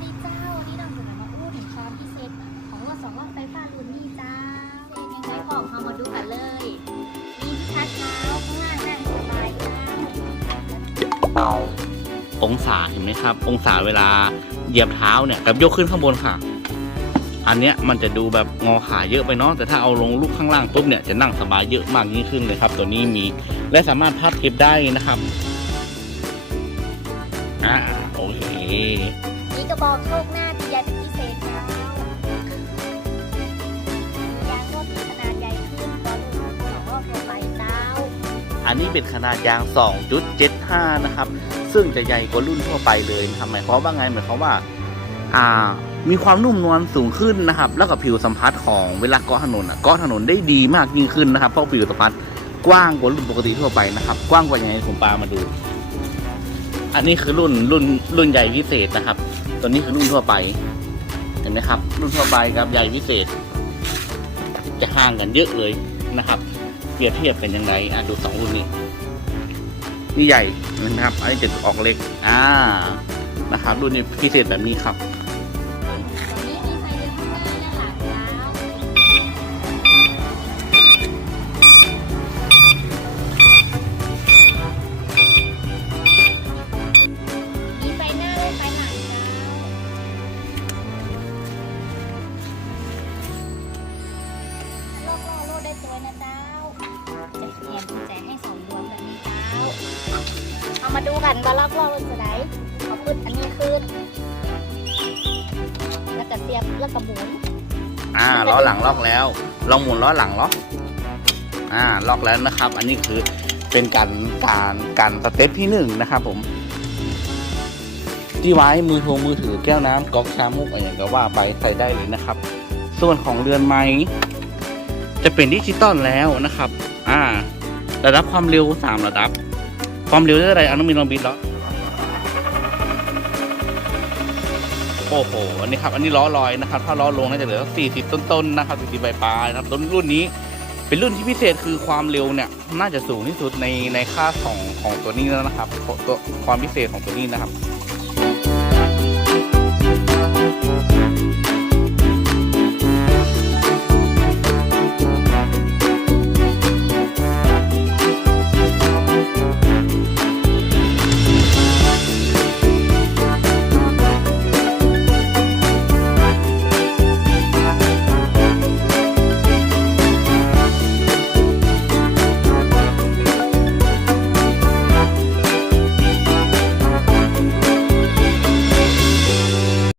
สดีเจ้า วันนี้เราจะมาพูดถึงความพิเศษของรถสองล้อไฟฟ้ารุ่นนี้เจ้าเป็นยังไงบอกเรามาดูกันเลย มีที่ชัดเท้าข้างล่างนั่งสบายเจ้าองศาเห็นไหมครับ องศาเวลาเหยียบเท้าเนี่ยกับยกขึ้นข้างบนค่ะ อันเนี้ยมันจะดูแบบงอขาเยอะไปเนาะแต่ถ้าเอาลงลูกข้างล่างปุ๊บเนี่ยจะนั่งสบายเยอะมากยิ่งขึ้นเลยครับ ตัวนี้มีและสามารถพับเก็บได้นะครับอ่าโอเค กระบอกโชคหน้าที่ใหญ่เป็นพิเศษเจ้ามียางรถที่ขนาดใหญ่ขึ้นกว่ารุ่นสองล้อทั่วไปเจ้าอันนี้เป็นขนาดยาง 2.75 นะครับ ซึ่งจะใหญ่กว่ารุ่นทั่วไปเลยนะครับหมายความว่าไงหมายความว่า อ่า มีความนุ่มนวลสูงขึ้นนะครับ แล้วก็ผิวสัมผัสของเวลาเกาะถนนอะเกาะถนนได้ดีมากยิ่งขึ้นนะครับเพราะผิวสัมผัสกว้างกว่ารุ่นปกติทั่วไปนะครับ กว้างกว่ายังไงผมปามาดู อันนี้คือรุ่นรุ่นรุ่นใหญ่พิเศษนะครับ ตัวนี้คือรุ่นทั่วไป เห็นไหมครับ รุ่นทั่วไปกับใหญ่พิเศษ จะห่างกันเยอะเลยนะครับเปรียบเทียบกันยังไงอะดูสองรุ่นนี้นี่ใหญ่นะครับ อันนี้จะออกเล็ก อ่า นะครับ รุ่นนี้พิเศษแบบนี้ครับ ล็อกล้อรถได้ตัวนะเจ้าจะแถมกุญแจให้สองดวงแบบนี้เจ้า เอามาดูกันว่าล็อกล้อรถจะไหนเอาขึ้นอันนี้ขึ้น แล้วก็เสียบแล้วก็หมุนอ่าล้อหลังล็อกแล้วลองหมุนล้อหลังล็อกอ่าล็อกแล้วนะครับ อันนี้คือเป็นการการการสเต็ปที่หนึ่งนะครับผมที่ไว้มือโทรมือถือแก้วน้ำก๊อกชามุกอะไรอย่างก็ว่าไปใส่ได้เลยนะครับ ส่วนของเรือนไม้ จะเป็นดิจิตอลแล้วนะครับ อ่า ระดับความเร็ว 3 ระดับ ความเร็วได้อะไรอาน้องมินลองบิดแล้อโอ้โห อันนี้ครับ อันนี้ล้อลอยนะครับ ถ้าล้อลงน่าจะเหลือสี่สิบต้นๆนะครับสี่สิบปลายนะครับ รุ่นรุ่นนี้ เป็นรุ่นที่พิเศษคือความเร็วเนี่ย น่าจะสูงที่สุดในในค่าของของตัวนี้แล้วนะครับ ตัวความพิเศษของตัวนี้นะครับ